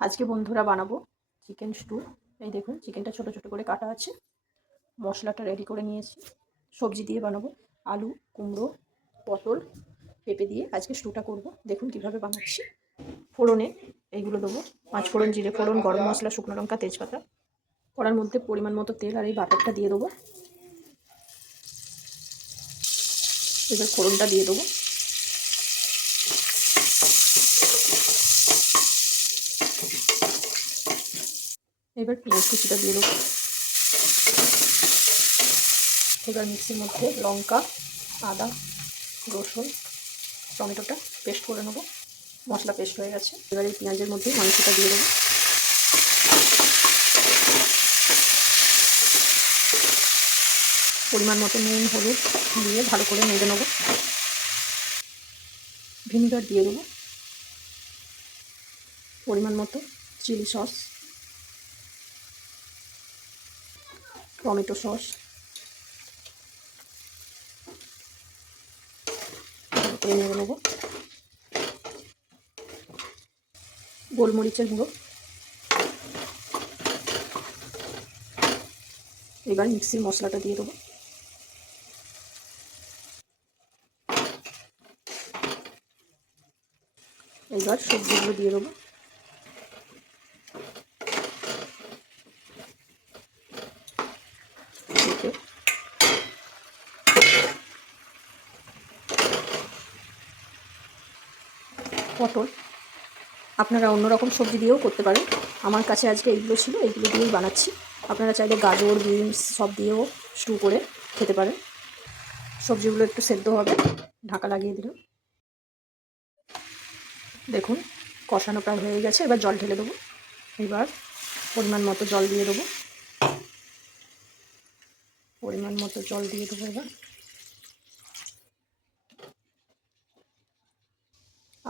আজকে বন্ধুরা বানাবো চিকেন স্টু। এই দেখুন চিকেনটা ছোট ছোট করে কাটা আছে, মশলাটা রেডি করে নিয়েছি। সবজি দিয়ে বানাবো, আলু, কুমড়ো, পটল, পেঁপে দিয়ে আজকে স্টুটা করব। দেখুন কিভাবে বানাচ্ছি। ফোড়নে এইগুলো দেবো: 5 ফোড়ন, জিরে ফোড়ন, গরম মশলা, শুকনো লঙ্কা, তেজপাতা। কড়ার মধ্যে পরিমাণ মতো তেল আর এই বাটারটা দিয়ে দেবো। এবার ফোড়নটা দিয়ে দেবো। এবার পেঁয়াজ কুচিটা দিয়ে দেবো। এবার মিক্সির মধ্যে লঙ্কা, আদা, রসুন, টমেটোটা পেস্ট করে নেবো। মশলা পেস্ট হয়ে গেছে। এবার এই পেঁয়াজের মধ্যে মাংসটা দিয়ে দেবো। পরিমাণ মতো নুন, হলুদ দিয়ে ভালো করে নেড়ে নেবো। ভিনিগার দিয়ে দেবো, পরিমাণ মতো চিলি সস, টমেটো সস, ভালো করে নেড়ে নেবো। গোলমরিচের গুঁড়ো। এবার মিক্সির মশলাটা দিয়ে দেবো। এবার সবজিগুলো দিয়ে দেবো। পটল আপনারা অন্যরকম সবজি দিয়েও করতে পারেন। আমার কাছে আজকে এইগুলো ছিল, এইগুলো দিয়েই বানাচ্ছি। আপনারা চাইলে গাজর, বিনস সব দিয়েও স্টু করে খেতে পারেন। সবজিগুলো একটু সেদ্ধ হবে, ঢাকা লাগিয়ে দিলাম। দেখুন কষানো প্রায় হয়ে গেছে। এবার জল ঢেলে দেবো। এবার পরিমাণ মতো জল দিয়ে দেবো। পরিমাণ মতো জল দিয়ে দেবো। এবার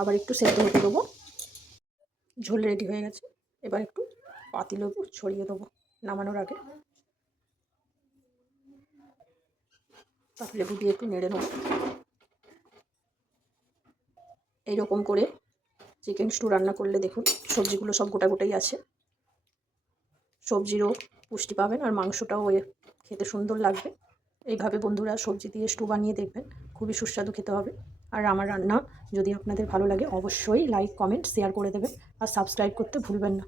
আবার একটু সেদ্ধ হতে দেবো। ঝোল রেডি হয়ে গেছে। এবার একটু পাতিলেবু ছড়িয়ে দেবো নামানোর আগে। পাতিলেবু দিয়ে একটু নেড়ে নেবো। এইরকম করে চিকেন স্টু রান্না করলে দেখুন সবজিগুলো সব গোটা গোটাই আছে। সবজিরও পুষ্টি পাবেন আর মাংসটাও খেতে সুন্দর লাগবে। এইভাবে বন্ধুরা সবজি দিয়ে স্টু বানিয়ে দেখবেন, খুবই সুস্বাদু খেতে হবে। আর আমার রান্না যদি আপনাদের ভালো লাগে অবশ্যই লাইক, কমেন্ট, শেয়ার করে দেবেন আর সাবস্ক্রাইব করতে ভুলবেন না।